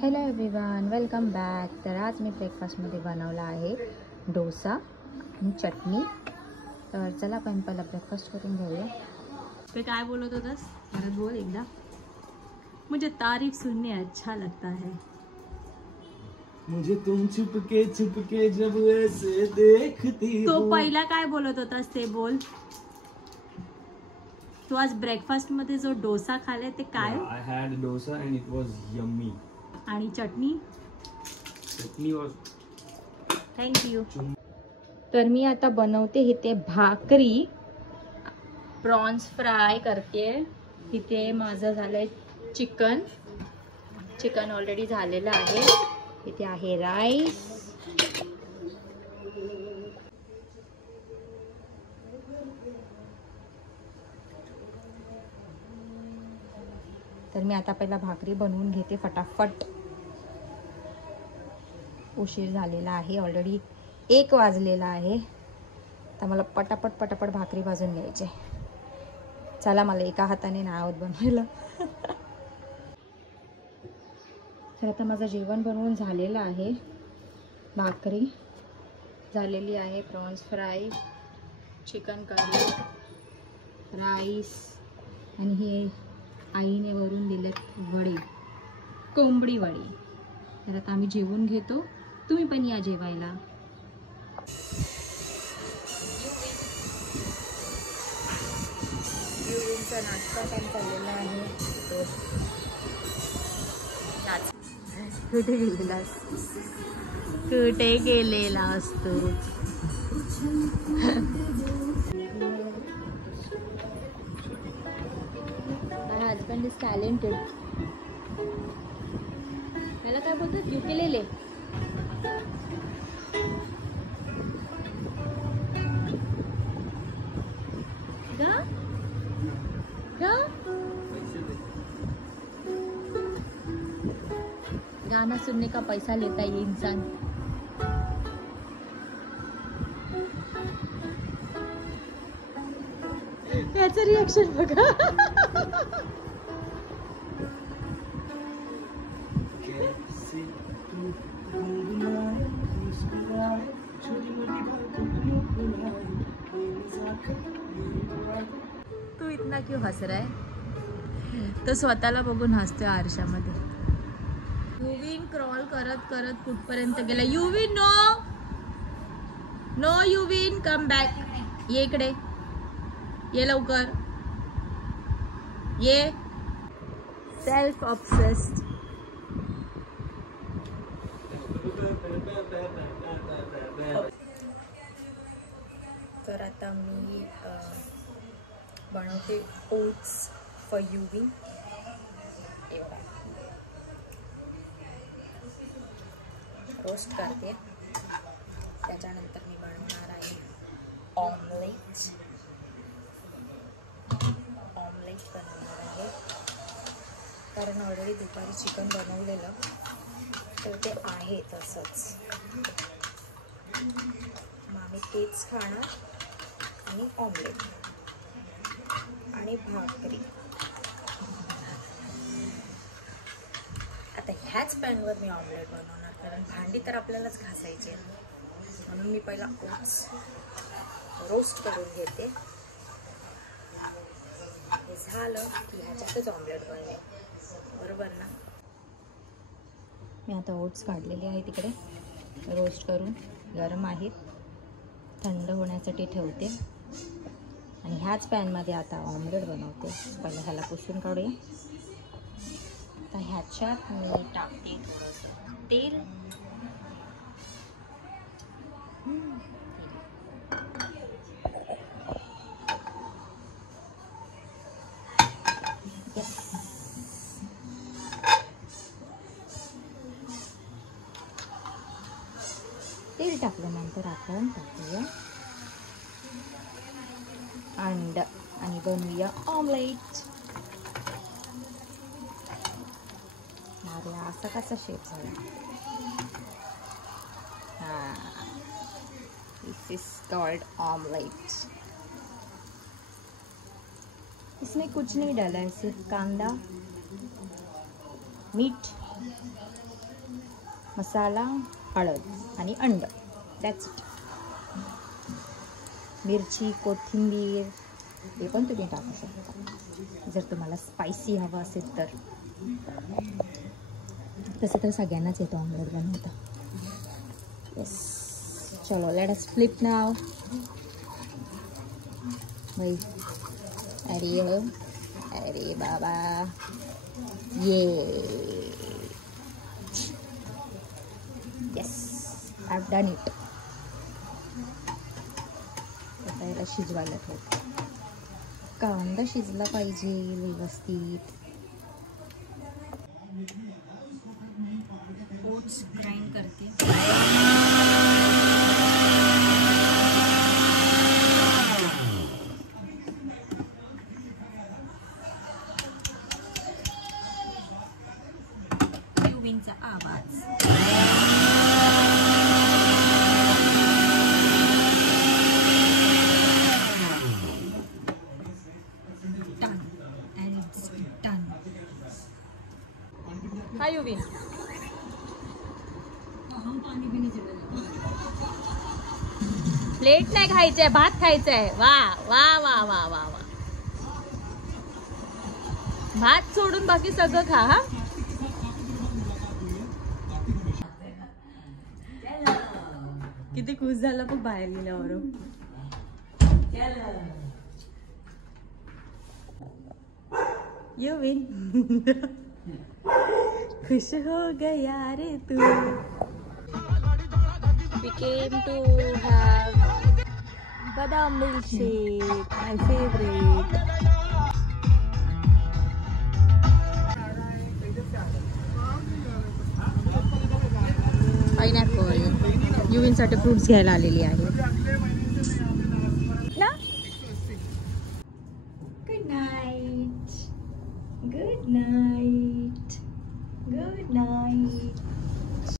Hello everyone, welcome back. तर आज मी ब्रेकफास्टमध्ये बनवला आहे डोसा आणि चटणी. तर चला आपण पहिला ब्रेकफास्ट करून घेऊया. पे काय बोलत होतास? परत बोल एकदा. मुझे तारीफ सुनने अच्छा लगता है. मुझे तुम छुपके जब ऐसे देखती तो हो. पहिला काय बोलत होतास ते बोल. तू आज ब्रेकफास्ट मध्ये जो डोसा खाल्ला ते काय? I had dosa and it was yummy. आणि चटणी? चटणी was थँक्यू. तर मी आता बनवते इथे भाकरी, प्रॉन्स फ्राय करते. इथे माझं झालंय चिकन ऑलरेडी झालेलं आहे. इथे आहे राईस, तर मी आता पहिला भाकरी बनवून घेते फटाफट. उशीर झालेला आहे, ऑलरेडी 1 वाजलेला आहे. तर मला पटापट भाकरी भाजून घ्यायचे. चला, मला एका हाताने नाही आवत बनवायला. तर आता माझं जेवण बनवून झालेलं आहे. भाकरी झालेली आहे, prawns fry, chicken curry, rice आणि हे आईने वरून दिलेत वडे, कोंबडी वडे. तर आता आम्ही जेवून घेतो. तुम्ही पण या जेवायला. युवींचा नाश्ता पण चाललेला आहे. कुठे गेलेलास? कुठे गेलेला असतो? My husband is talented. याला काय बोलतात? युकेलेले. गाना सुनने का पैसा लेता है ये इंसान. याचं रिएक्शन बघा. तू इतना क्यों हस रहा है? तो स्वतःला बघून हसतोय आरशामध्ये. युवीन क्रॉल करत कुठपर्यंत गेला? युवीन नो युवीन, कम बॅक. ये इकडे ये, लवकर ये. Self obsessed. तर आता मी बनवते ओट्स फॉर युवी. रोस्ट करते. त्याच्यानंतर मी बनवणार आहे ऑमलेट बनवणार आहे. कारण ऑलरेडी दुपारी चिकन बनवलेलं, तर ते आहे तसंच. मग आम्ही तेच खाणार आणि ऑमलेट आणि भाकरी. आता ह्याच पॅनवर मी ऑमलेट बनवणार, कारण भांडी तर आपल्यालाच घासायची आहे. म्हणून मी पहिला ओट्स रोस्ट करून घेते. हे झालं की ह्याच्यातच ऑमलेट बनवेल, बरोबर ना? मी आता ओट्स काढलेले आहे तिकडे रोस्ट करून, गरम आहेत, थंड होण्यासाठी ठेवते. आणि ह्याच पॅनमध्ये आता ऑमलेट बनवते. पहिला ह्याला पुसून काढूया. तर ह्याच्यात मी टाकते थोडंसं तेल. तेल टाकल्यानंतर आपण टाकूया अंड आणि बनवूया ऑमलेट. अरे असा कसा शेप झाला? This is called omelette. इसमें कुछ नहीं डाला है, सिर्फ कांदा, मीट मसाला, हळद आणि अंड. That's it. मिरची, कोथिंबीर हे पण तुम्ही टाकू शकता जर तुम्हाला स्पायसी हवं असेल तर. तसं तर सगळ्यांनाच येतो ऑमलेट बनवता. येस. चलो लेट अस फ्लिप नाव. भाई अरे बाबा ये. Yes, I have done it. आता याला शिजवायला ठेवतो. कांदा शिजला पाहिजे व्यवस्थित. ओट्स ग्राइंड करते. युविनचा आवाज. Done. And it's done. Hi Yuvin. Plate नाही खायचंय, भात खायचंय. वा वा वा वा वा वा. भात सोडून बाकी सगळं खा. हा किती खुश झाला बघ बाहेर गेल्यावर. युविन खुश हो गया रे तू. We came to have badam milkshake, my favorite. Pineapple. युविनसाठी फ्रुट्स घ्यायला आलेली आहे ना. Good night. Good night. Good night.